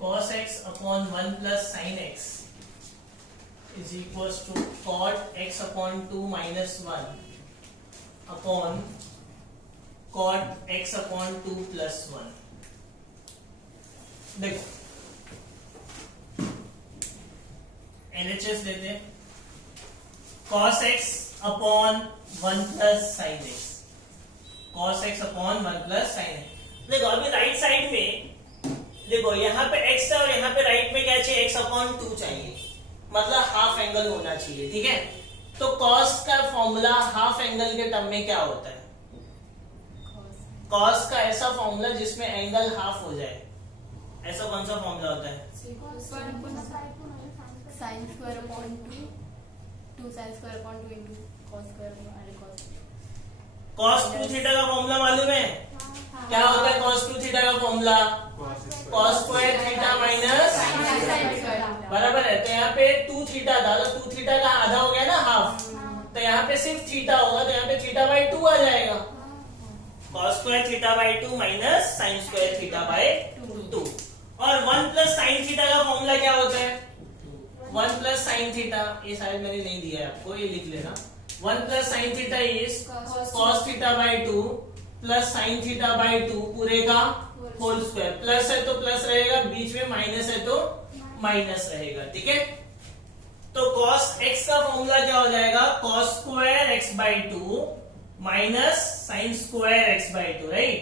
cos x upon 1 plus sin x is equals to cot x upon 2 minus 1 upon cot x upon 2 plus 1. देखो LHS लेते हैं, cos x upon 1 plus sin x, cos x upon 1 plus sin x. देखो अभी right side में देखो यहाँ पे x है और यहाँ पे राइट में क्या चाहिए, x अपॉन 2 चाहिए, मतलब हाफ एंगल होना चाहिए, ठीक है। तो cos का फॉर्मूला हाफ एंगल के टर्म में क्या होता है, cos का ऐसा फॉर्मूला जिसमें एंगल हाफ हो जाए, ऐसा कौन सा फॉर्मूला होता है, sin square upon 2 sin square upon 2 into cos square upon cos 2 theta का फॉर्मूला मालूम है, क्या होता है cos 2 थीटा का formula, cos square theta minus, बराबर है। तो यहाँ पे 2 थीटा था, तो 2 थीटा का आधा हो गया ना, हाफ, तो यहाँ पे सिर्फ थीटा होगा, तो यहाँ पे थीटा बाई 2 आ जाएगा, cos square theta by 2 minus sin square theta by 2। और 1 प्लस साइन थीटा का फॉर्मूला क्या होता है, 1 प्लस साइन थीटा, ये शायद मैंने नहीं दिया है आपको, ये लिख लेना, 1 plus sine theta is cos theta by 2 plus sine theta by 2 पूरे का होल स्क्वायर, प्लस है तो प्लस रहेगा, बीच में माइनस है तो माइनस रहेगा, ठीक है। तो cos x का फॉर्मूला क्या हो जाएगा, cos square x by 2 minus sign square x by 2, right.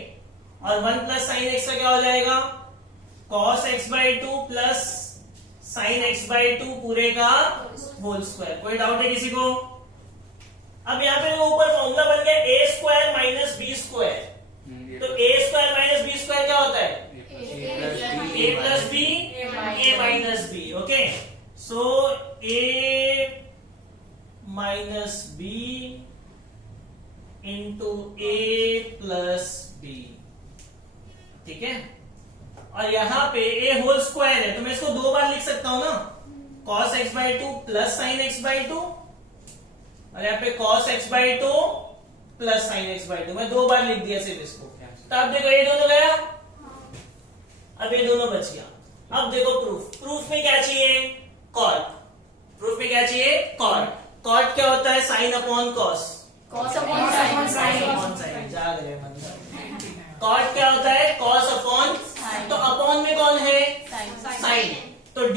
और 1 प्लस साइन x का क्या हो जाएगा, cos x by 2 plus sign x by 2 पूरे का होल स्क्वायर। कोई डाउट है किसी को? अब यहाँ पे ऊपर फॉर्मूला बन गया a square minus B square, तो a square minus B square क्या होता है, a plus B a minus B, okay. So a minus B into a plus B, ठीक है। और यहाँ पे a होल स्क्वायर है, तो मैं इसको 2 बार लिख सकता हूं ना, cos x by 2 plus sign x by 2, और यहाँ पे cos x by 2 plus sign x by 2, मैं 2 बार लिख दिया सिर्फ इसको। तो अब देखो ये दोनों गया, अब ये दोनों बच गया। अब देखो प्रूफ में क्या चाहिए, कॉट, प्रूफ में क्या चाहिए, कॉट। कॉट क्या होता है, sine upon cos, cos upon sin sine, जाग रहे मतलब। कॉट क्या होता है, कॉस अपॉन, तो अपॉन में कौन है, साइन, तो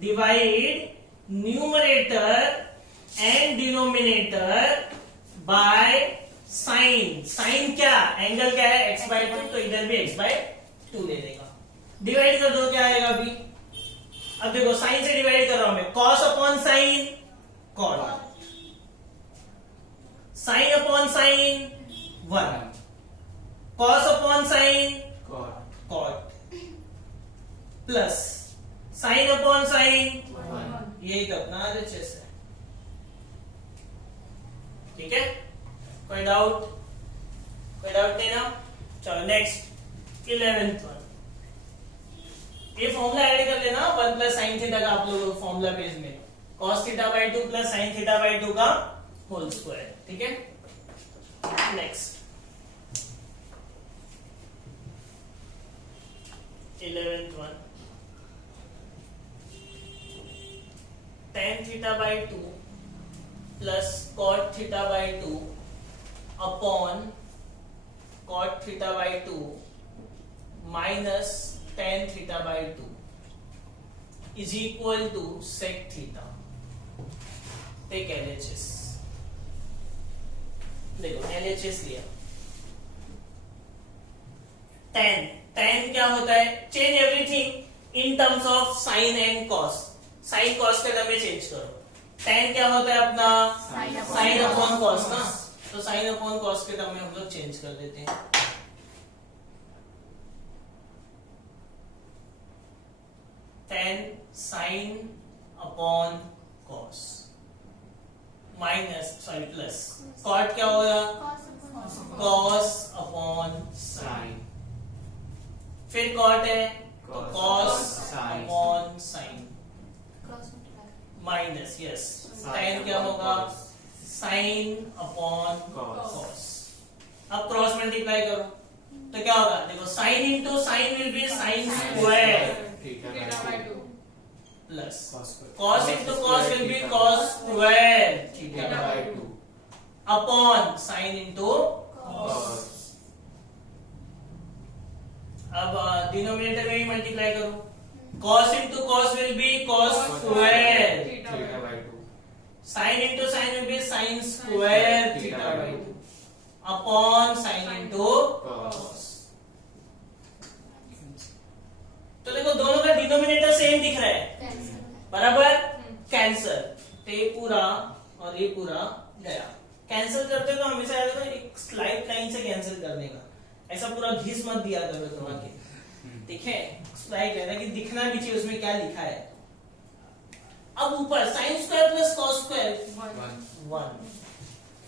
divide numerator and denominator by sine. Sine क्या, एंगल क्या है, x बाई 2, तो इधर भी x बाई 2 ले लेगा, डिवाइड कर दो, क्या आएगा अभी। अब देखो साइन से डिवाइड कर रहा हूं मैं, cos upon sine cot, sine upon sine 1, cos upon sine cot, plus sine upon sine 1, यही तो अपना RHS है, ठीक है। कोई डाउट, कोई डाउट नहीं ना। चलो नेक्स्ट 11th वन, ये फॉर्मूला ऐड कर लेना, 1 प्लस साइन थीटा का आप लोग फॉर्मूला पेज में, cos theta by 2 plus sine theta by 2 का होल स्क्वायर, ठीक है। Next 11th one, tan theta by 2 plus cot theta by 2 upon cot theta by 2 minus tan theta by 2 is equal to sec theta. Take LHS, देखो LHS लिया, tan क्या होता है, change everything in terms of sine and cos, sine cos के term में change करो। tan क्या होता है अपना, साइन अपॉन कॉस ना, तो साइन अपॉन कॉस के टर्म में हम लोग चेंज कर देते हैं। tan sine upon cos minus plus cot क्या होगा, कॉस अपॉन साइन, फिर कॉट है तो cos upon sine minus, yes, tan क्या होगा, साइन अपॉन कॉस। अब क्रॉस मल्टीप्लाई करो, तो क्या होगा, देखो sine into sine will be sine square plus cos into cos will be cos square theta by 2 upon sine into cos. अब denominator में ही मल्टीप्लाई करो, cos into cos will be cos square theta by 2 sin into sin will be sin square theta by 2 upon sin into cos। तो देखो दोनों का denominator same दिख रहा है, बराबर, कैंसल। तो ये पूरा और ये पूरा गया, कैंसिल करते तो हमेशा याद रखो एक स्लाइड लाइन से कैंसिल करने का, ऐसा पूरा घिस मत दिया करो तुम्हारे, ठीक है, स्लाइड लाइन कि दिखना भी चाहिए उसमें क्या लिखा है। अब ऊपर sign square plus cos square 1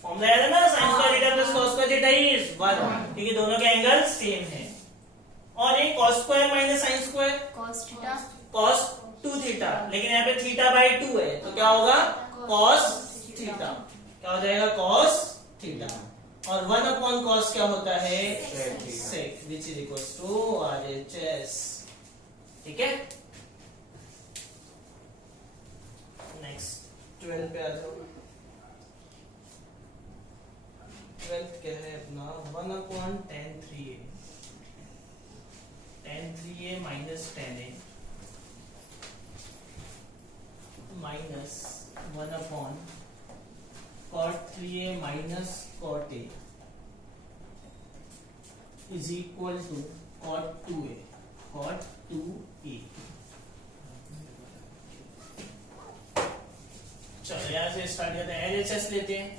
formula याद है ना, sign square theta plus cos square theta is 1, ठीक है, दोनों के एंगल सेम है। और ये cos square minus sine square cos theta cos 2 theta, लेकिन यहाँ पे थीटा बाय 2 है तो क्या होगा कॉस थीटा, क्या हो जाएगा कॉस थीटा। और 1 अपॉन कॉस क्या होता है sec, which is equals to RHS, ठीक है। नेक्स्ट 12 पे आ जाओ। 12 क्या है अपना 1 upon tan 3a, tan 3a minus tan a minus 1 upon cot 3a minus cot a is equal to cot 2a, cot 2a। चलो यहाँ से स्टार्ट करते हैं, LHS लेते हैं।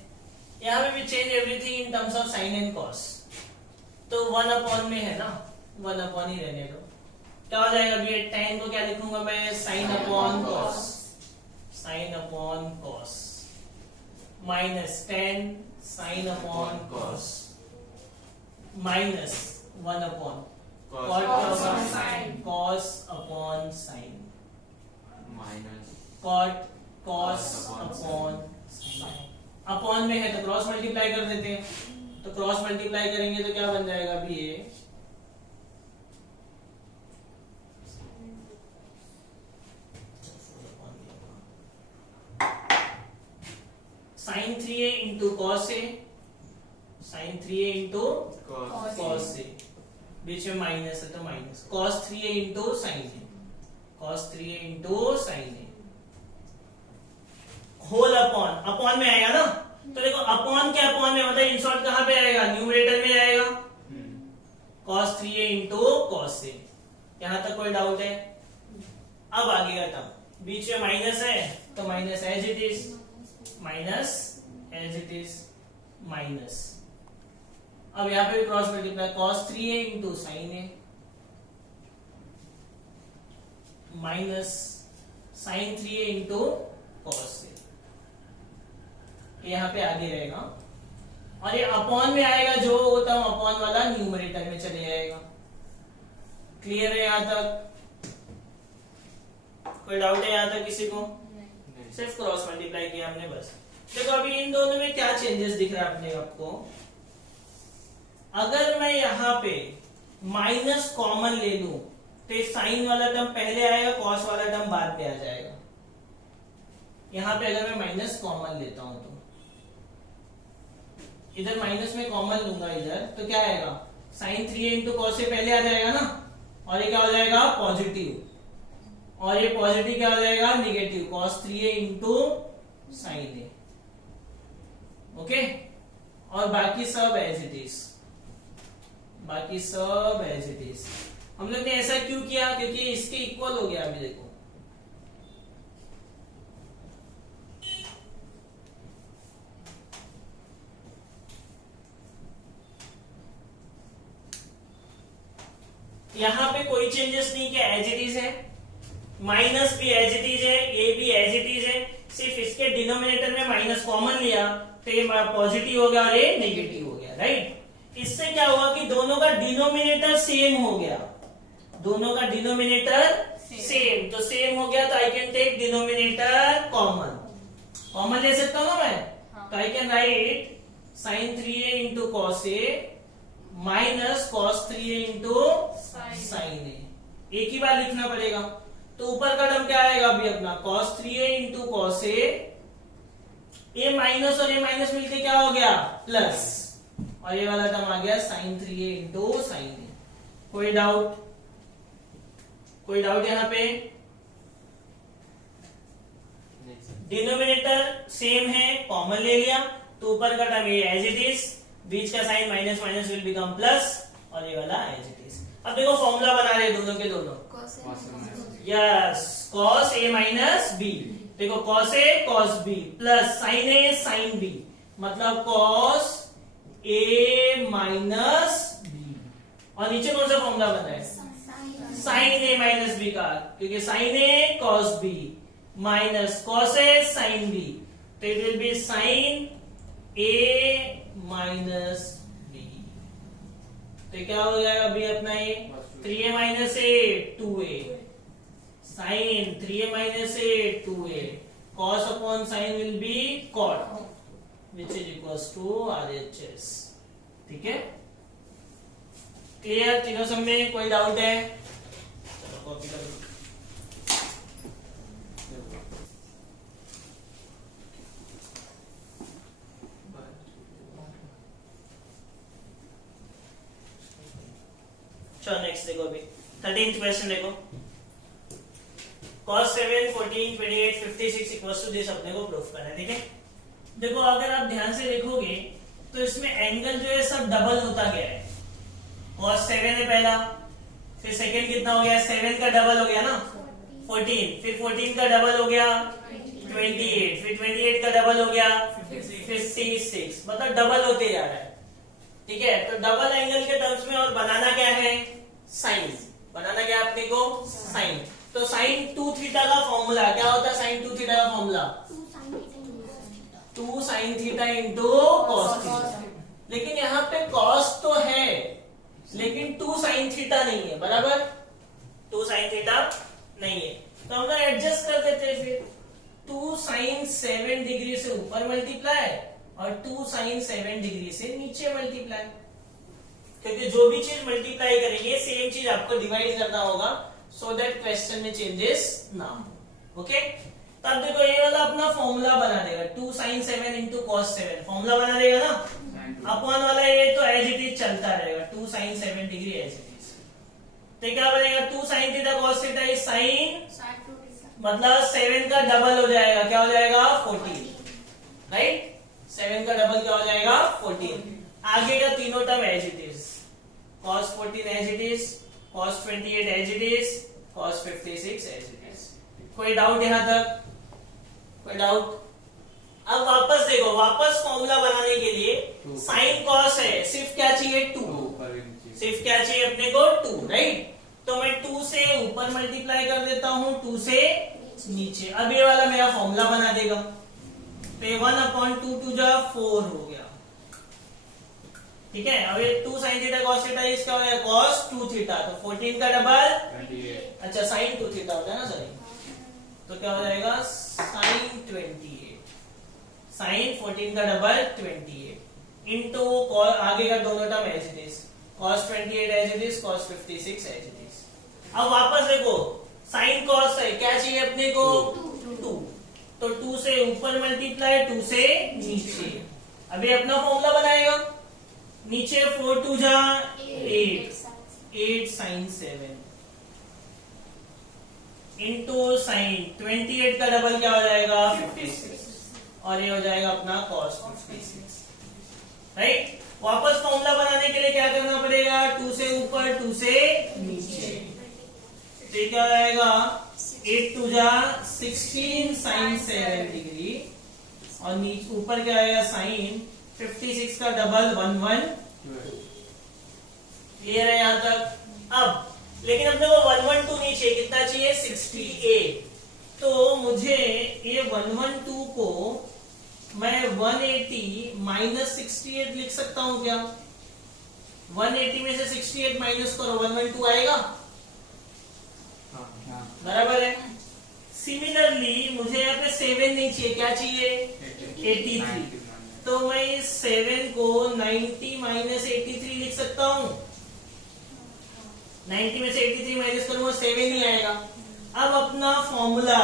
यहाँ पे भी change everything in terms of sine and cos, तो 1 अपॉन में है ना, 1 अपॉन ही रहने दो। क्या हो जाएगा अभी tan को क्या लिखूंगा मैं, sine upon cos, sine upon cos minus 10 sine upon cos minus 1 upon cos upon sine minus cot cos upon sine. Upon में है तो क्रॉस मल्टीप्लाई कर देते हैं, तो क्रॉस मल्टीप्लाई करेंगे तो क्या बन जाएगा अभी ये sine 3a into cos a, sine 3a into cos a, बीच में माइनस है तो minus cos 3a into sine a, cos 3a into sine a whole upon, upon में आएगा ना, तो देखो अपॉन के अपॉन में मतलब इन शॉर्ट कहां पे आएगा, न्यूमरेटर में आएगा, cos 3a into cos a। यहां तक कोई डाउट है? अब आगे का टर्म, बीच में माइनस है तो minus as it is, minus as it is minus. अब यहां पे भी cross multiply, cos 3a into sine A minus sine 3a into cos a, यहाँ पे आगे रहेगा। और ये अपॉन में आएगा जो होता है अपॉन वाला न्यूमरेटर में चले जाएगा। क्लियर है यहाँ तक? कोई डाउट है यहाँ तक किसी को? सिर्फ क्रॉस मल्टीप्लाई किया हमने बस। देखो अभी इन दोनों में क्या चेंजेस दिख रहा है अपने आपको। अगर मैं यहाँ पे माइनस कॉमन ले लूं तो साइन वाला टर्म पहले आएगा, कॉस वाला टर्म बाद में आ जाएगा। यहाँ पे अगर मैं माइनस कॉमन लेता हूं तो इधर माइनस में कॉमन लूंगा इधर, तो क्या आएगा, साइन 3a इंटू कॉस से पहले आ जाएगा ना, और ये क्या हो जाएगा पॉजिटिव, और ये पॉजिटिव क्या हो जाएगा negative, cos 3a into sine a. Okay, और बाकी सब एज इट इज, बाकी सब एज इट इज। हम लोग ने ऐसा क्यों किया, क्योंकि इसके इक्वल हो गया। अभी देखो यहां पे कोई चेंजेस नहीं किया, एज इट इज है, माइनस भी एज इट इज है, ए भी एज इट इज है, सिर्फ इसके डिनोमिनेटर में माइनस कॉमन लिया तो ये पॉजिटिव हो गया और ये नेगेटिव हो गया, राइट। इससे क्या हुआ कि दोनों का डिनोमिनेटर सेम हो गया, दोनों का डिनोमिनेटर सेम, तो सेम हो गया तो I can take denominator common, common ले सकता हूं ना मैं, तो I can write sine 3a into cos a minus cos 3a into sine a, एक ही बार लिखना पड़ेगा। तो ऊपर का टर्म क्या आएगा अभी अपना cos 3a into cos a minus और ए माइनस मिलके क्या हो गया प्लस, और ये वाला टर्म आ गया sin 3a इंटू साइन ए। कोई डाउट, कोई डाउट यहाँ पे? डिनोमिनेटर सेम है, कॉमन ले लिया, तो ऊपर का टर्म ये एज इट इज, बीच का sine minus minus will become plus, और ये वाला एज इट इज। अब देखो फॉर्मूला बना रहे दोनों के दोनों, yes cos a minus B, देखो cos a cos b plus sin a sin b, मतलब cos a माइनस b, और नीचे कौन सा फॉर्मूला बन रहा है sin a माइनस b का, क्योंकि sin a cos b minus cos a sin b, तो it will be sin a minus b। तो क्या हो जाएगा अभी अपना ये 3a minus a 2a sin 3a minus a 2a cos upon sin will be cot which is equals to RHS। ठीक है, क्लियर तीनों सब में? कोई डाउट है? चलो कॉपी कर लो। चलो नेक्स्ट देखो, अभी 13th क्वेश्चन देखो, cos 7, 14, 28, 56 इक्वल्स टू दिस अपने को प्रूफ करना है। ठीक है, देखो अगर आप ध्यान से देखोगे तो इसमें एंगल जो है सब डबल होता गया है। cos 7 है पहला, फिर सेकंड कितना हो गया 7 का डबल हो गया ना 14, फिर 14 का डबल हो गया 28, फिर 28 का डबल हो गया 56, मतलब डबल होते जा रहा है। ठीक है, तो डबल एंगल के टर्म्स में और बनाना क्या है साइन, बनाना क्या अपने को साइन। तो साइन 2 थीटा का फॉर्मूला क्या होता है? साइन 2 थीटा का formula 2 sine theta into cos theta, लेकिन यहाँ पे कॉस तो है लेकिन 2 साइन थीटा नहीं है, बराबर 2 साइन थीटा नहीं है, तो हम लोग एडजस्ट कर देते हैं। फिर 2 साइन 7 डिग्री से ऊपर मल्टीप्लाई और 2 साइन 7 डिग्री से नीचे मल्टीप्लाई, क्योंकि जो भी चीज मल्टीप्लाई करेंगे सेम चीज आपको डिवाइड करना होगा, सो दैट क्वेश्चन में चेंजेस ना हो। ओके, तब देखो ये वाला अपना फॉर्मूला बना देगा 2 साइन 7 इंटू कॉस 7, फॉर्मूला बना देगा ना, अपॉन वाला ये तो एज इट इज चलता रहेगा 2 sine 7 degree as it is. तो क्या बनेगा 2 sine theta cos theta is sine, मतलब 7 का डबल हो जाएगा, क्या हो जाएगा 14, राइट, 7 का डबल क्या हो जाएगा 14। आगे का तीनों term as it is, cos 14 as it is, cos 28 as it is, cos 56 as it is. कोई डाउट यहां तक? कोई डाउट? अब वापस देखो, वापस फॉर्मूला बनाने के लिए साइन कॉस है, सिर्फ क्या चाहिए 2, सिर्फ क्या चाहिए अपने को 2, राइट। तो मैं 2 से ऊपर मल्टीप्लाई कर देता हूं 2 से नीचे, अब ये वाला मेरा फॉर्मूला बना देगा, तो 1/2 2 जा 4 हो गया। ठीक है, अब ये 2 साइन थीटा कॉस थीटा इसका हो गया cos 2 थीटा, तो 14 का डबल 28, अच्छा साइन 2 थीटा होता है ना सॉरी, तो क्या हो जाएगा साइन 28, साइन 14 का डबल 28 इंटू आगे का दोनों term as it is, cos 28 as it is, cos 56 as it is. अब वापस देखो साइन कॉस है, क्या चाहिए अपने को 2, तो 2 से ऊपर मल्टीप्लाई 2 से नीचे, अभी अपना फॉर्मूला बनाएगा, नीचे 4 2 जा 8 साइन 7 इंटू साइन 28 का डबल क्या हो जाएगा 56, और ये हो जाएगा अपना cos 56, राइट। वापस फॉर्मूला बनाने के लिए क्या करना पड़ेगा 2 से ऊपर 2 से नीचे, तो क्या हो जाएगा 8 2 जा 16 साइन 7 डिग्री, और नीचे ऊपर क्या आएगा साइन 56 का डबल 11। क्लियर है यहां तक? अब लेकिन अपने को 112 नहीं चाहिए, कितना चाहिए 68, तो मुझे ये 112 को मैं 180 माइनस 68 लिख सकता हूं क्या? 180 में से 68 माइनस करो 112 आएगा, बराबर है। सिमिलरली मुझे यहाँ पे 7 नहीं चाहिए, क्या चाहिए 83, तो मैं इस 7 को 90 माइनस 83 लिख सकता हूं। 90 में से 83 माइनस करूंगा 7 ही आएगा। अब अपना फॉर्मूला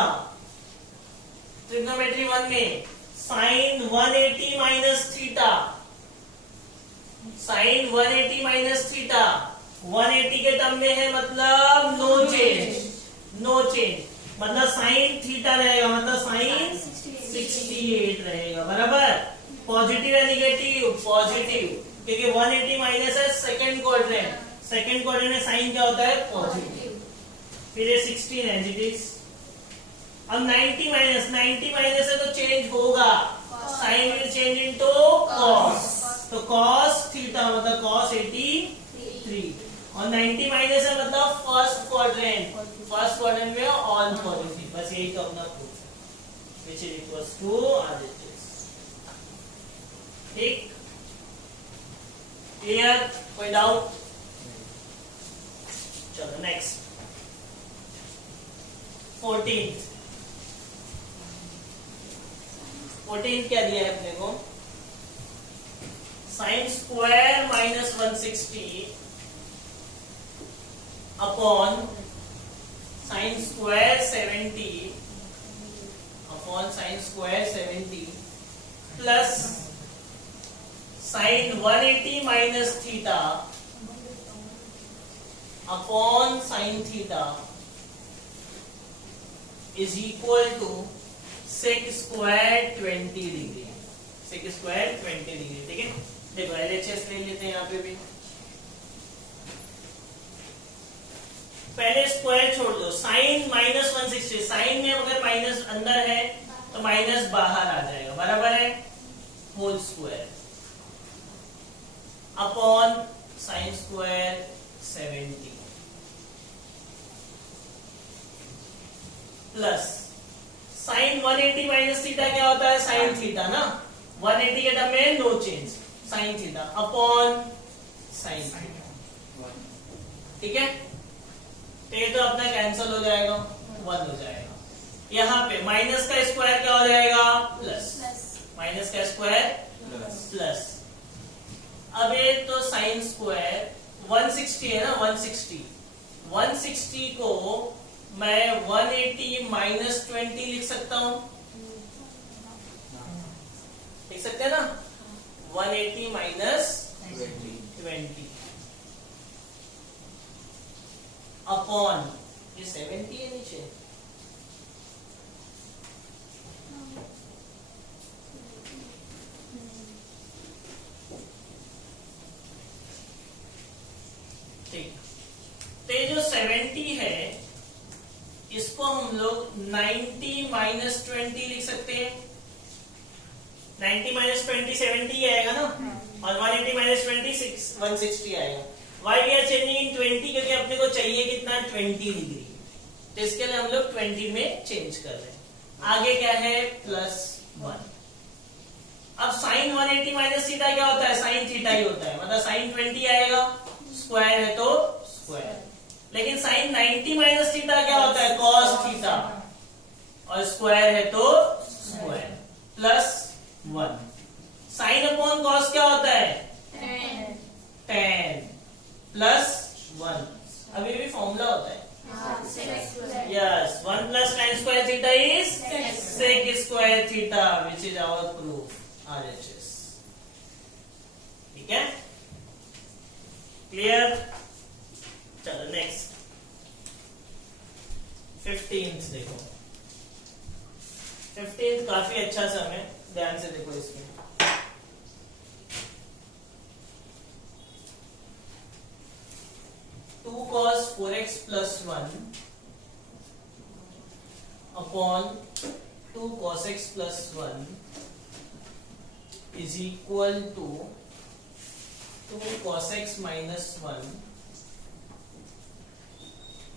ट्रिग्नोमेट्री 1 में sine 180 minus theta, sine 180 minus theta 180 के टर्म में है, मतलब नो चेंज, नो चेंज, मतलब साइन थीटा रहेगा, मतलब साइन 68 रहेगा, बराबर। पॉजिटिव है निगेटिव, पॉजिटिव, क्योंकि 180 माइनस है सेकंड क्वाड्रेंट, सेकंड क्वाड्रेंट में साइन क्या होता है, पॉजिटिव। फिर ये 16 एज इट इज। अब 90 माइनस है तो चेंज होगा, sine will change into cos, तो कॉस थीटा मतलब कॉस 83, और 90 माइनस है मतलब फर्स्ट क्वाड्रेंट, फर्स्ट क्वाड्रेंट में ऑल पॉजिटिव, बस यही तो अपना प्रूफ है, which is equals to RHS। ठीक, क्लियर, कोई डाउट? चलो नेक्स्ट 14 क्या दिया है अपने को, sine square minus 160 upon sine square 70 upon sine square 70 plus sine 180 minus theta upon sine theta is equal to sec square 20 degree, sec square 20 degree. ठीक है, देखो LHS ले लेते हैं यहाँ पे भी, पहले स्क्वायर छोड़ दो, साइन माइनस 160, साइन में अगर माइनस अंदर है तो माइनस बाहर आ जाएगा, बराबर है, whole square upon sine square 70 plus sine 180 minus theta क्या होता है, साइन थीटा ना, 180 के टर्म में no change, sine theta upon sine theta. ठीक है, तो ये तो अपना कैंसिल हो जाएगा, 1 हो जाएगा। यहाँ पे माइनस का स्क्वायर क्या हो जाएगा, प्लस, माइनस का स्क्वायर प्लस। अब ये तो साइन स्क्वायर 160 है ना, 160 को मैं 180 माइनस 20 लिख सकता हूं, लिख सकते हैं ना, 180 माइनस 20 अपॉन ये 70 है नीचे, ठीक। तो ये जो 70 है इसको हम लोग 90 माइनस 20 लिख सकते हैं, 90 माइनस 20 70 ही आएगा ना, और 180 माइनस 20 160 आएगा। Why we are changing in 20 क्योंकि अपने को चाहिए कितना, 20 डिग्री, तो इसके लिए हम लोग 20 में चेंज कर रहे हैं। आगे क्या है, +1। अब साइन 180 माइनस थीटा क्या होता है, साइन थीटा ही होता है, मतलब साइन 20 आएगा, स्क्वायर है तो स्क्वायर, लेकिन साइन 90 माइनस थीटा क्या होता है, कॉस थीटा, और स्क्वायर है तो स्क्वायर, +1। साइन अपॉन कॉस क्या होता है, tan +1, अभी भी फॉर्मूला होता है, yes, 1 plus tan square theta is sec square theta, which is our proof RHS। ठीक है, क्लियर। चलो नेक्स्ट 15th देखो, 15th काफी अच्छा समय, ध्यान से देखो इसमें, टू cos 4x plus 1 अपॉन 2 cos x plus 1 is equal to 2 cos x minus 1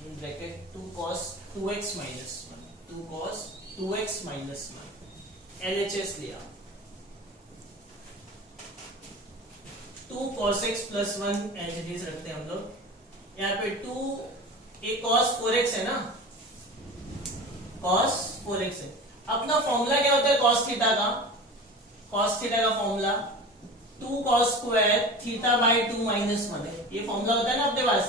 in bracket 2 cos 2x minus 1, 2 cos 2x minus 1, LHS लिया, 2 cos x plus 1 as it is रखते हैं हम लोग। यहाँ पे 2 एक cos 4x है ना, cos 4x है, अपना फॉर्मूला क्या होता है cos थीटा का, कॉस थीटा का formula 2 cos square theta by 2 minus 1 है। ये फॉर्मूला होता है ना अपने पास।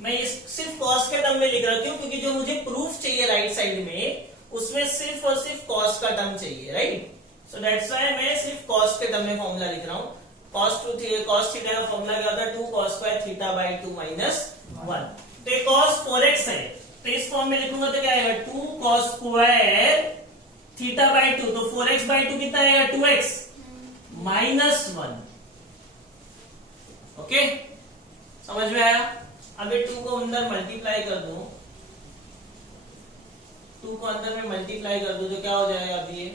मैं ये सिर्फ कॉस के टर्म में लिख रखी हूँ क्योंकि जो मुझे प्रूफ चाहिए राइट साइड में उसमें सिर्फ और सिर्फ कॉस का टर्म चाहिए, राइट। सो दैट्स व्हाई मैं सिर्फ कॉस के टर्म में फॉर्मूला लिख रहा हूँ। कॉस थीटा का फॉर्मूला क्या होता है 2 cos square theta by 2 minus 1। तो ये cos 4x है, तो इस फॉर्म में लिखूंगा तो क्या आएगा 2 cos स्क्वायर थीटा बाई 2, तो 4x बाई 2 कितना आएगा 2x माइनस 1। ओके, समझ में आया। अब ये 2 को अंदर मल्टीप्लाई कर दूं, 2 को अंदर में मल्टीप्लाई कर दूं तो क्या हो जाएगा। अब ये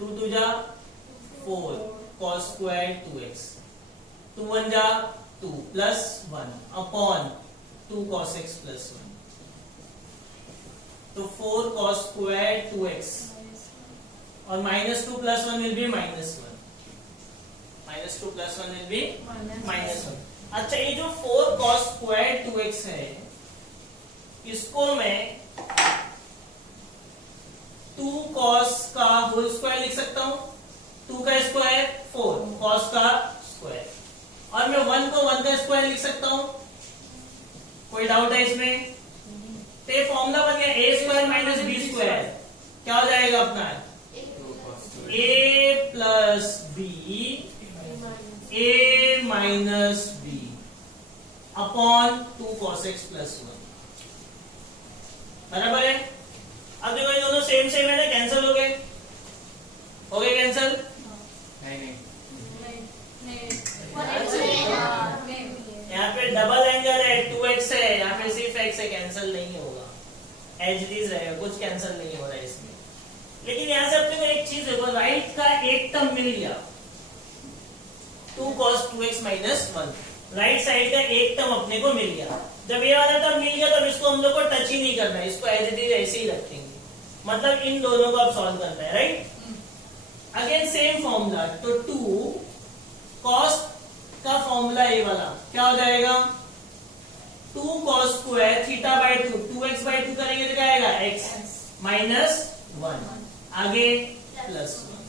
2 2 जा 4 cos स्क्वायर 2x, 2 1 जा 2 प्लस 1 अपॉन 2 cos x प्लस 1, तो 4 cos स्क्वायर 2x और minus 2 plus 1 will be minus 1, minus 2 plus 1 will be minus 1। अच्छा, ये जो 4 cos स्क्वायर 2x है इसको मैं 2 cos का होल स्क्वायर लिख सकता हूं। 2 का स्क्वायर 4 cos का स्क्वायर, और मैं 1 को 1 का स्क्वायर लिख सकता हूं। कोई डाउट है इसमें? तो ये फॉर्मूला बन गया a square minus b square. क्या हो जाएगा अपना a plus b a minus b upon 2 cos x plus 1, बराबर है। अब देखो ये दोनों सेम सेम है ना, कैंसिल हो गए, हो गए कैंसिल। नहीं यहाँ पे डबल एंगल है 2x है, यहाँ पे सिर्फ x है, कैंसिल नहीं होगा, एज इट इज रहेगा, कुछ कैंसिल नहीं हो रहा है इसमें। लेकिन यहाँ से अपने को एक चीज देखो, राइट का एक टर्म मिल गया 2 cos 2x minus 1, right side का एक टर्म अपने को मिल गया। जब ये वाला टर्म मिल गया तब इसको हम लोग को टच ही नहीं करना है, इसको एज इट इज ऐसे ही रखेंगे, मतलब इन दोनों को अब सॉल्व करना है, राइट। अगेन सेम फॉर्मूला, तो 2 cos का फॉर्मूला ये वाला क्या हो जाएगा 2 cos square theta by 2, 2x by 2 करेंगे तो क्या आएगा x माइनस 1, आगे प्लस 1,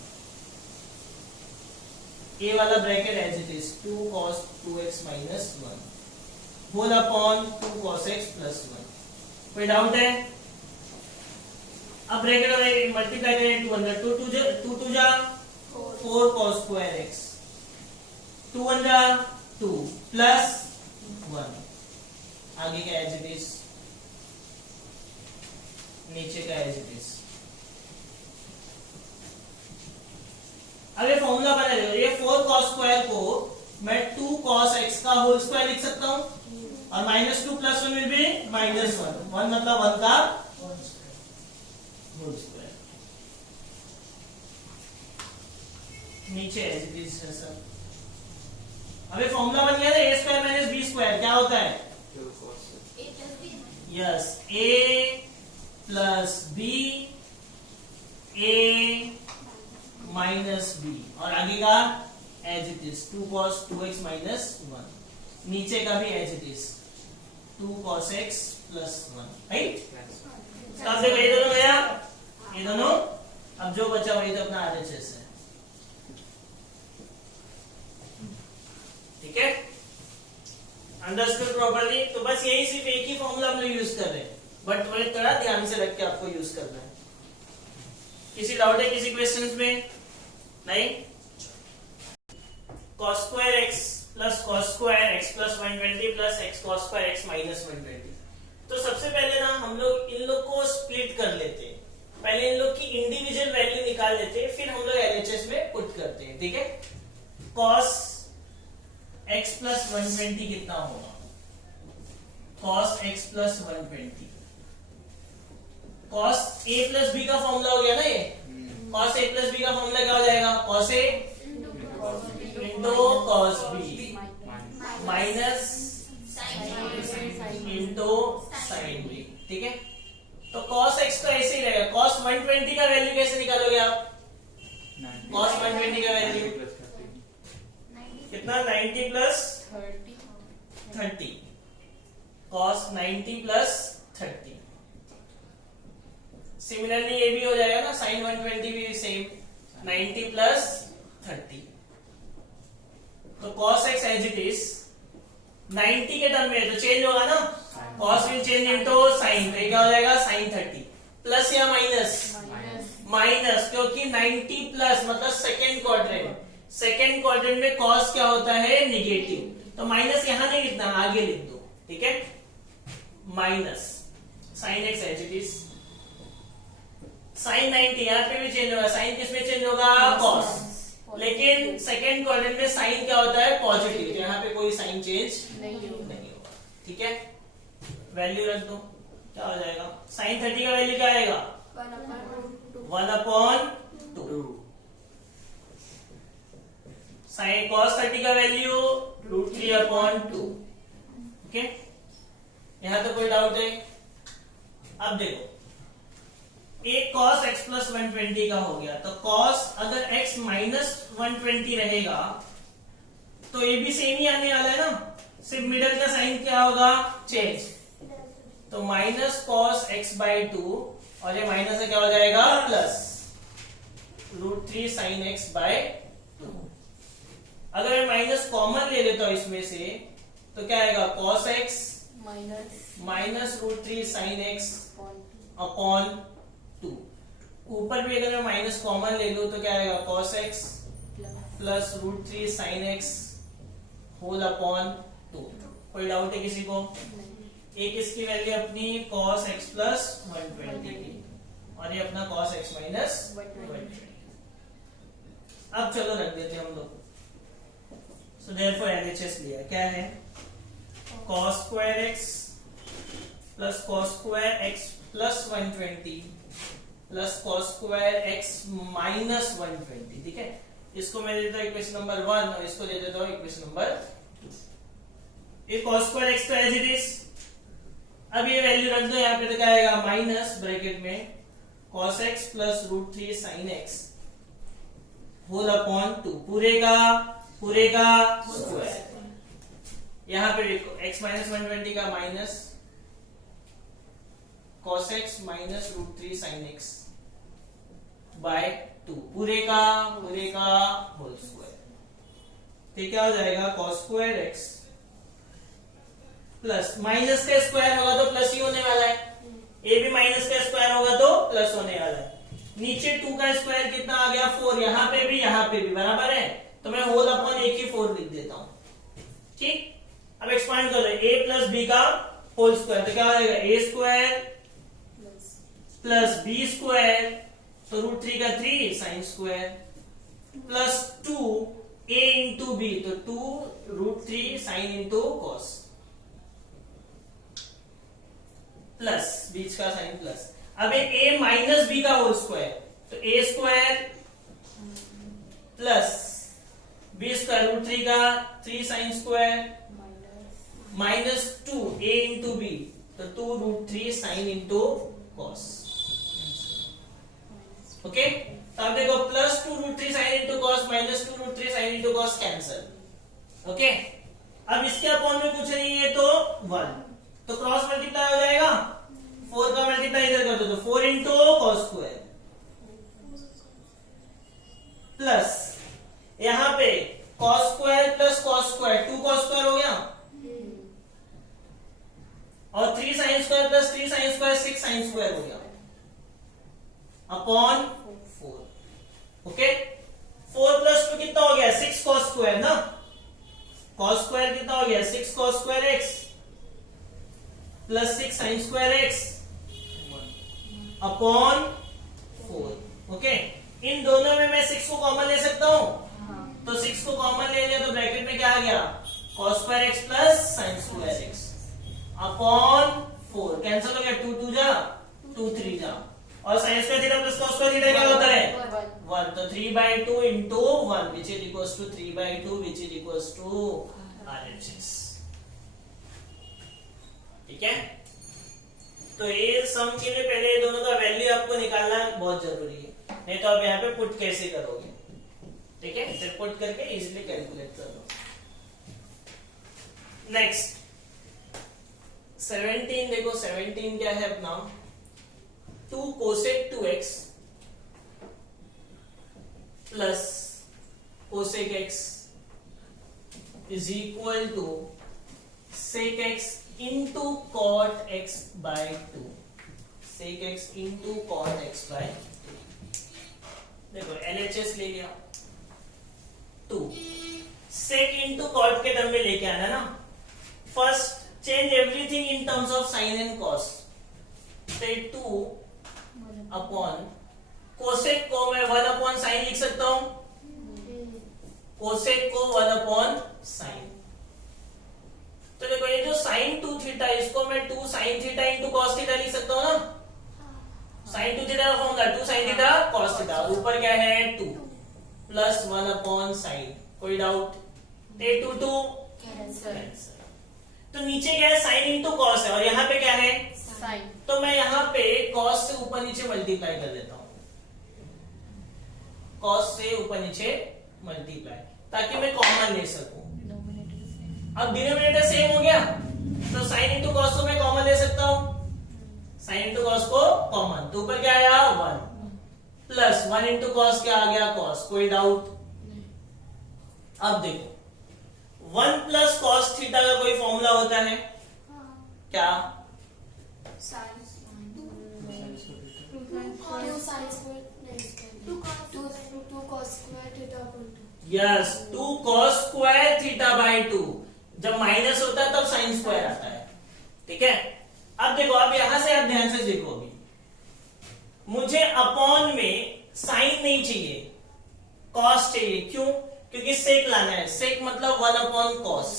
ये वाला bracket as it is 2 cos 2x minus 1 whole upon 2 cos x plus 1। कोई डाउट है? अब ब्रैकेट और मल्टीप्लाई करें 2 अंदर, 2 2 जा 4 cos स्क्वायर x, 2 1 जा 2 प्लस 1, आगे का एज इट इज, नीचे का एज इट इज। अब ये फॉर्मूला बना लो, ये 4 cos स्क्वायर को मैं 2 cos x का होल स्क्वायर लिख सकता हूं, और minus 2 plus 1 will be minus 1, 1 मतलब 1 का होल स्क्वायर, नीचे एज इट इज है सर। अब ये फॉर्मूला बन गया ना a square minus b square, क्या होता है yes a plus b a minus b, और आगे का as it is 2 cos 2x minus 1, नीचे का भी as it is 2 cos x plus 1, right. अब देखो ये दोनों गया, ये दोनों, अब जो बचा वही तो अपना RHS है, ठीक है, अंडरस्टूड प्रॉपर्ली। तो बस यही सिर्फ एक ही फॉर्मूला हम लोग यूज कर रहे हैं, बट थोड़ा ध्यान से रख के आपको यूज करना है। किसी डाउट है किसी क्वेश्चंस में? नहीं। cos square x plus cos square x plus 120 plus x cos square x minus 120। तो सबसे पहले ना हम लोग इन लोग को स्प्लिट कर लेते हैं, पहले इन लोग की इंडिविजुअल वैल्यू निकाल लेते हैं, फिर हम लोग LHS में पुट करते हैं, ठीक है। cos x प्लस 120 कितना होगा, cos x plus 120, cos a plus b का फॉर्मूला हो गया ना ये, cos a प्लस b का फॉर्मूला क्या हो जाएगा cos a into cos b minus into sin b, ठीक है। तो cos x तो ऐसे ही रहेगा, cos 120 का वैल्यू कैसे निकालोगे आप, cos 120 का वैल्यू कितना 90 प्लस 30, cos 90 प्लस 30, सिमिलरली ये भी हो जाएगा ना, साइन 120 भी सेम 90 प्लस 30। तो cos x as it is 90 के टर्म में तो चेंज होगा ना, cos will change into sine, तो क्या हो जाएगा साइन 30 प्लस या माइनस, माइनस, क्योंकि 90 प्लस मतलब सेकेंड क्वाड्रेंट, सेकेंड क्वाड्रेंट में cos क्या होता है निगेटिव, तो माइनस यहां नहीं लिखना, आगे लिख दो, ठीक है, minus sine x as it is, sine 90 यहाँ पे भी चेंज होगा, साइन किस में चेंज होगा cos, लेकिन सेकेंड क्वाड्रेंट में साइन क्या होता है पॉजिटिव, तो यहाँ पे कोई साइन चेंज नहीं होगा, ठीक है, वैल्यू रख दो, क्या हो जाएगा साइन 30 का वैल्यू क्या आएगा 1/2, साइन cos 30 का वैल्यू √3/2, ओके, यहां तो कोई डाउट है। अब देखो एक cos x प्लस 120 का हो गया, तो cos अगर x माइनस 120 रहेगा तो ये भी सेम ही आने वाला है ना, सिर्फ मिडल का साइन क्या होगा चेंज, तो माइनस cos x/2 और ये माइनस से क्या हो जाएगा प्लस √3 sin x/2। अगर मैं माइनस कॉमन ले लेता हूं इसमें से तो क्या आएगा cos x minus √3 sin x/2, ऊपर भी अगर मैं माइनस कॉमन ले लूं तो क्या आएगा cos x plus √3 sin x/2। कोई डाउट है किसी को? एक इसकी वैल्यू अपनी cos x प्लस 120 की और ये अपना cos x माइनस 120। अब चलो रख देते हैं हम लोग, सो देयरफॉर LHS लिया क्या है cos square x plus cos square x plus 120 plus cos square x minus 120, ठीक है, इसको मैं देता हूं इक्वेशन नंबर 1 और इसको दे देता हूं इक्वेशन नंबर 2। ये cos स्क्वायर x तो एज इट इज, अब ये वैल्यू रख दो यहाँ पे, तो क्या आएगा माइनस ब्रैकेट में cos x plus √3 sin x whole upon 2, पूरे का स्क्वायर, यहाँ पे देखो x माइनस 120 का minus cos x minus √3 sin x by 2, पूरे का होल स्क्वायर, तो क्या हो जाएगा cos square x plus minus का स्क्वायर होगा तो प्लस ही होने वाला है, ये भी माइनस का स्क्वायर होगा तो प्लस होने वाला है, नीचे 2 का स्क्वायर कितना आ गया 4, यहाँ पे भी बराबर है, तो मैं होल अपॉन एक ही 4 लिख देता हूं, ठीक। अब एक्सपांड करो a प्लस b का होल स्क्वायर, तो क्या हो जाएगा a square plus b square, तो √3 का 3 sign square plus 2a into b, तो 2 √3 साइन इंटू कॉस प्लस बीच का साइन प्लस, अब a माइनस b का होल स्क्वायर, तो a square plus b square √3 का 3 sign square minus 2a into b, तो 2 √3 sine into cos, okay. तो आप देखो plus 2 √3 sine into cos minus 2 √3 sine into cos cancel, okay. अब इसके अपॉन में कुछ नहीं है तो 1, तो क्रॉस मल्टीप्लाई हो जाएगा, 4 का मल्टीप्लाई इधर कर दो, तो 4 इंटू कॉस स्क्वायर प्लस यहां पे cos square plus cos square 2 cos square हो गया, और 3 sign square plus 3 sine square 6 sine square हो गया अपॉन 4, ओके। 4 प्लस 2 कितना हो गया 6 cos स्क्वायर ना, cos स्क्वायर कितना हो गया 6 cos square x plus 6 sine square x upon 4, okay. इन दोनों में मैं 6 को कॉमन ले सकता हूं, तो 6 को कॉमन ले लिया तो ब्रैकेट में क्या आ गया cos square x plus sine square x upon 4, cancel हो गया 2 2 जा 2 3 जा, और sine square theta plus cos square theta क्या होता है 1, तो 3/2 into 1 which is equals to 3/2 which is equals to RHS, ठीक है। तो ये सम के लिए पहले ये दोनों का वैल्यू आपको निकालना बहुत जरूरी है, नहीं तो आप यहाँ पे पुट कैसे करोगे, ठीक है, फिर पुट करके इजीली कैलकुलेट कर लो। नेक्स्ट 17 देखो, 17 क्या है अपना 2 cosec 2x plus cosec x is equal to sec x into cot x by 2, sec x into cot x by 2। देखो LHS ले लिया 2, सेक इंटू कॉट के टर्म में लेके आना ना। First change everything in terms of sine and cos. 2 upon cosec को मैं 1 अपॉन साइन लिख सकता हूं, कोसेक को 1 अपॉन साइन। तो देखो ये जो साइन 2 थीटा इसको मैं 2 sine theta into cos theta लिख सकता हूं ना। साइन 2 थीटा का formula 2 sine theta cos theta, ऊपर क्या है 2 प्लस 1 अपॉन साइन। कोई डाउट? 2 2 कैंसिल। तो नीचे क्या है साइन इंटू कॉस है और यहाँ पे क्या है साइन। तो मैं यहाँ पे कॉस से ऊपर नीचे मल्टीप्लाई कर देता हूँ, कॉस से ऊपर नीचे मल्टीप्लाई, ताकि मैं कॉमन ले सकूं। अब डिनोमिनेटर सेम हो गया तो साइन इंटू कॉस को मैं कॉमन ले सकता हूं, साइन इंटू कॉस को कॉमन। तो ऊपर क्या आया 1 प्लस 1 इंटू कॉस क्या आ गया कॉस। कोई डाउट? अब देखो 1 प्लस कॉस थीटा का कोई फॉर्मूला होता है क्या? Yes 2 cos square theta by 2। जब माइनस होता है तब साइन स्क्वायर आता है, ठीक है। अब देखो, अब यहां से आप ध्यान से देखो, अभी मुझे अपॉन में साइन नहीं चाहिए, कॉस चाहिए। क्यों? क्योंकि सेक लाना है, सेक मतलब 1 अपॉन कॉस,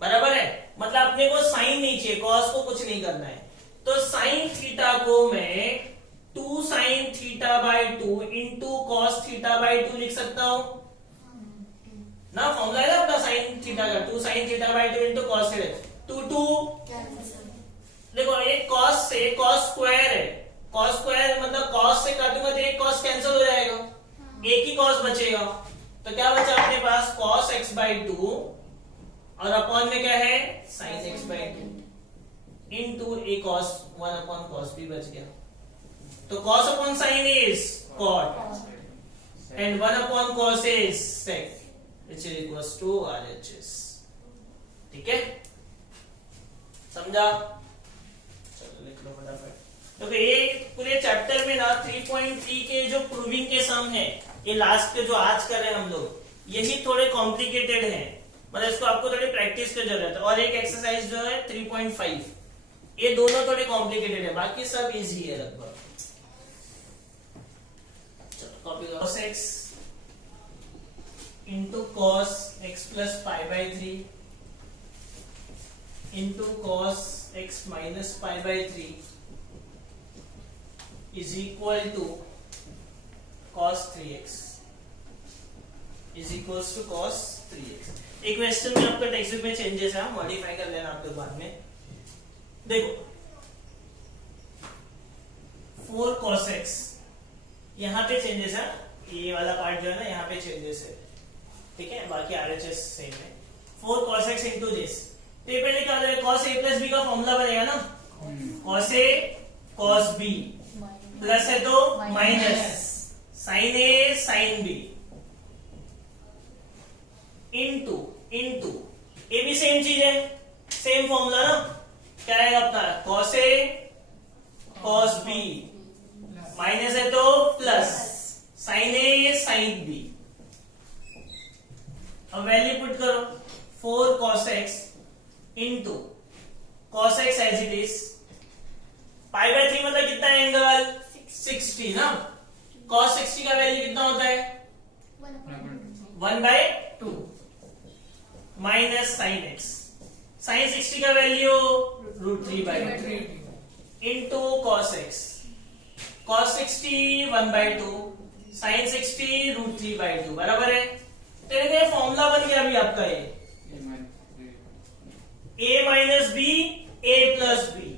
बराबर है। मतलब अपने को साइन नहीं चाहिए, कॉस को कुछ नहीं करना है। तो साइन थीटा को मैं 2 sine theta by 2 into cos theta by 2 लिख सकता हूं ना। फॉर्मूला है ना अपना साइन थीटा का, 2 sine theta by 2 into cos theta. 2 2 देखो, एक कॉस से कॉस स्क्वायर है, कॉस स्क्वायर मतलब कॉस से काटूंगा तो एक कॉस कैंसिल हो जाएगा, एक ही कॉस बचेगा। तो क्या बचा अपने पास कॉस एक्स बाई 2 और अपॉन में क्या है sine x by 2 into A cos 1 upon cos भी बच गया। तो cos upon sin is cot and 1 upon cos is sec, which is equals to RHS। ठीक है, समझा? चलो लिख लो फटाफट। तो ये पूरे चैप्टर में ना 3.3 के जो प्रूविंग के सम है, ये लास्ट के जो आज कर रहे हैं हम लोग, यही थोड़े कॉम्प्लिकेटेड हैं, मतलब इसको आपको थोड़ी प्रैक्टिस की जरूरत है। और एक एक्सरसाइज जो है 3.5, ये दोनों थोड़े कॉम्प्लिकेटेड है, बाकी सब इजी है लगभग। cos x into cos x plus pi by 3 into cos x minus pi by 3 is equal to cos 3x is equals to cos 3x। एक क्वेश्चन में आपका टेक्स्ट बुक में चेंजेस है, मॉडिफाई कर लेना आपके बाद में। देखो 4 cos x, यहाँ पे चेंजेस है, ये वाला पार्ट जो है ना यहाँ पे चेंजेस है, ठीक है, बाकी RHS सेम है। 4 cos x इंटू दिस, तो ये पहले क्या हो जाएगा, cos a प्लस b का फॉर्मूला बनेगा ना, cos a cos b plus है तो minus sin a sin b into into ये भी सेम चीज है, सेम फॉर्मूला ना, क्या आएगा अपना cos a cos b minus है तो plus sine a sine b. अब वैल्यू पुट करो, 4 cos x into cos x as it is, pi by 3 मतलब कितना एंगल 60 ना। cos 60 का वैल्यू कितना होता है 1/2 माइनस साइन x, साइन 60 का value √3/2 into cos x, cos 60 1/2 sin 60 √3/2 बराबर है। तो ये फॉर्मूला बन गया अभी आपका, ये a minus b a plus b,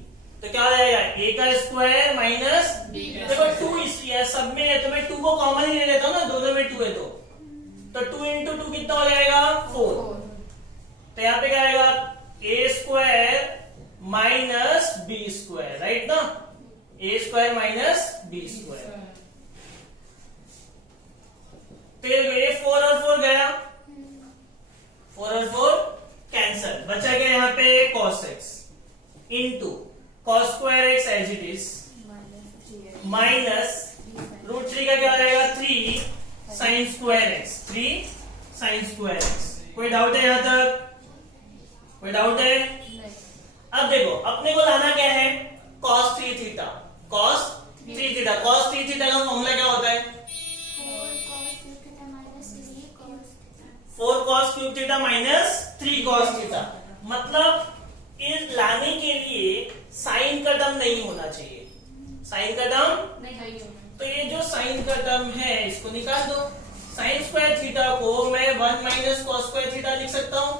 तो क्या हो जाएगा a का स्क्वायर माइनस b। देखो 2 इसलिए सब में है तो मैं 2 को कॉमन ही ले लेता हूँ ना, दोनों में 2 है तो 2 इंटू 2 कितना हो जाएगा 4। तो यहाँ पे क्या आएगा a square minus B square, right ना। A square minus B square. तो ये 4 और 4 गया, 4 और 4 कैंसल, बचा गया यहाँ पे cos x into cos square x as it is minus √3 का क्या हो जाएगा 3 sin square x, 3 sin square x। कोई डाउट है यहाँ तक? कोई डाउट है? अब देखो अपने को लाना क्या है, cos 3 theta, cos 3 theta. cos 3 theta का फॉर्मूला क्या होता है? 4 cos cube theta minus 3 cos theta. मतलब इस लाने के लिए साइन का टर्म नहीं होना चाहिए, साइन का टर्म नहीं। तो ये जो साइन का टर्म है इसको निकाल दो। साइन स्क्वायर थीटा को मैं 1 माइनस कॉस स्क्वायर थीटा लिख सकता हूँ।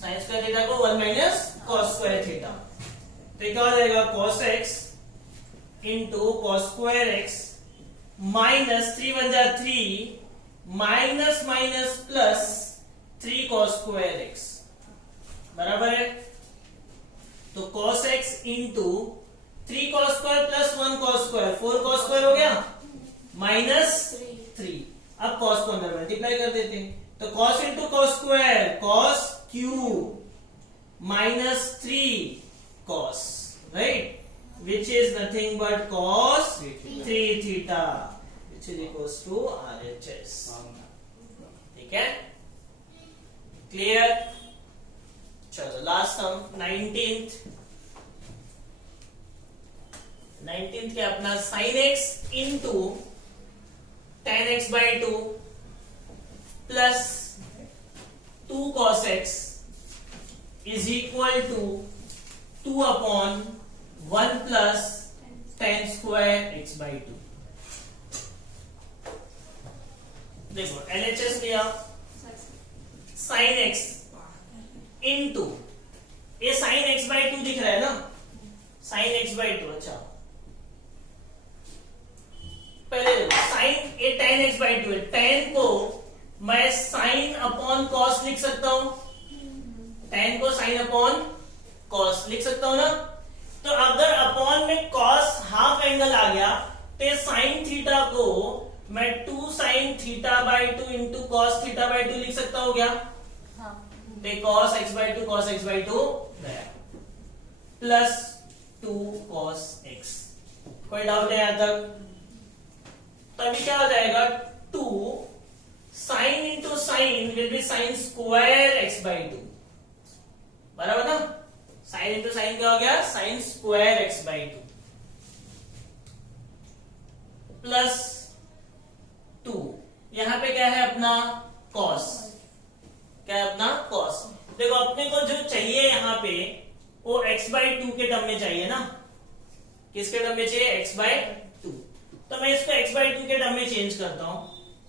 साइन स्क्वायर थीटा को 1 माइनस कॉस स्क्वायर थीटा, तो क्या हो जाएगा cos x into cos square x minus 3 1 जा 3 minus minus plus 3 cos square x बराबर है। तो cos x into 3 cos square plus 1 cos square, 4 cos square हो गया माइनस 3। अब cos को अंदर मल्टीप्लाई कर देते हैं, तो cos into cos square cos cube minus 3 cos, right, which is nothing but cos 3 theta which is equals to RHS। ठीक है, क्लियर? चलो लास्ट सम 19th के अपना sin x into tan x by 2 plus 2 cos x is equal to 2 upon 1 plus tan square x by 2। देखो LHS लिया, sin x into ये sin x by 2 दिख रहा है ना, sin x by 2। अच्छा पहले sin ये tan x by 2 है, tan को मैं sin अपॉन cos लिख सकता हूं, tan को sin अपॉन cos लिख सकता हूं ना। तो अगर अपॉन में cos हाफ एंगल आ गया तो sin थीटा को मैं 2 sin theta by 2 into cos theta by 2 लिख सकता हूँ क्या? हाँ। cos x by 2 cos x by 2 गया प्लस 2 cos x। कोई डाउट है यहां तक? तो अभी क्या हो जाएगा 2 sin into sine will be sine square x by 2 बराबर ना। साइन इंटू साइन क्या हो गया? Sign square x by 2 plus 2 यहां पे क्या है अपना cos, क्या है अपना cos। देखो अपने को जो चाहिए यहां पे वो x by 2 के टर्म में चाहिए ना। किसके टर्म में चाहिए? x by 2। तो मैं इसको x by 2 के टर्म में चेंज करता हूं।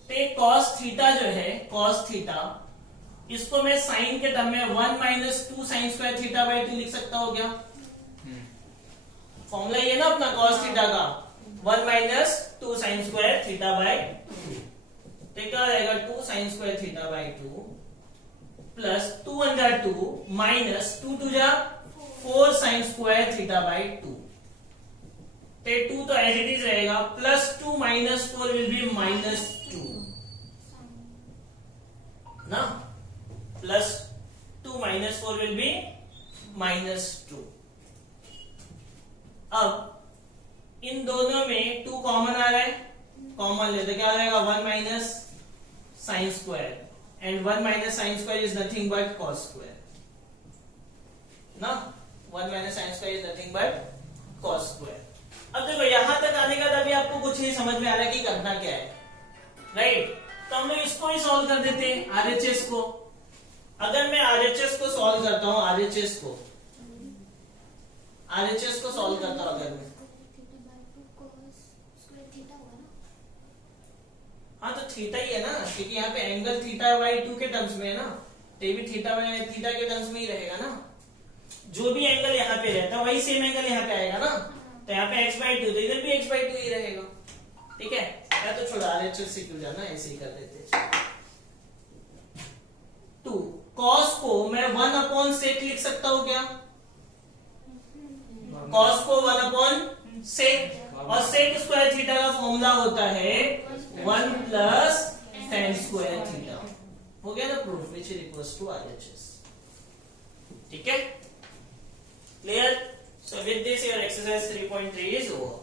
तो एक cos थीटा जो है cos थीटा, इसको मैं साइन के टर्म में 1 minus 2 sign square theta by 2 लिख सकता हूं क्या? फॉर्मूला ये ना अपना cos थीटा का 1 minus 2 sign square theta by 2। तो क्या हो जाएगा 2 sign square theta by 2 plus 2 1 जा 2 माइनस 2 2 जा 4 साइन स्क्वायर थीटा बाई 2। तो 2 तो एज इट इज रहेगा plus 2 minus 4 will be minus 2 ना। Plus 2 minus 4 will be minus 2। अब इन दोनों में 2 कॉमन आ रहा है, कॉमन लेते क्या आ जाएगा 1 minus sine square and 1 minus sine square is nothing but cos square ना। 1 minus sine square is nothing but cos square. अब देखो यहां तक आने का अभी आपको कुछ नहीं समझ में आ रहा कि करना क्या है, राइट। तो हम लोग इसको ही सॉल्व कर देते हैं आरएचएस को। अगर मैं आरएचएस को सॉल्व करता हूं, आरएचएस को सॉल्व करता हूं अगर मैं, हाँ तो थीटा ही है ना, क्योंकि यहाँ पे एंगल थीटा बाई 2 के टर्म्स में है ना, तो ये भी थीटा के टर्म्स में ही रहेगा ना। जो भी एंगल यहाँ पे रहता है वही सेम एंगल यहाँ पे आएगा ना। तो यहाँ पे x by 2 तो इधर भी x by 2 ही रहेगा, ठीक है। या तो छोड़ा आरएचएस से क्यों जाना, ऐसे ही कर देते। 2 cos को मैं 1 अपॉन सेक लिख सकता हूँ क्या? cos को 1 अपॉन सेक, और सेक स्क्वायर थीटा का फॉर्मूला होता है 1 प्लस tan स्क्वायर थीटा। हो गया ना proof, which is equals to RHS। ठीक है, clear? So with this your exercise 3.3 is over.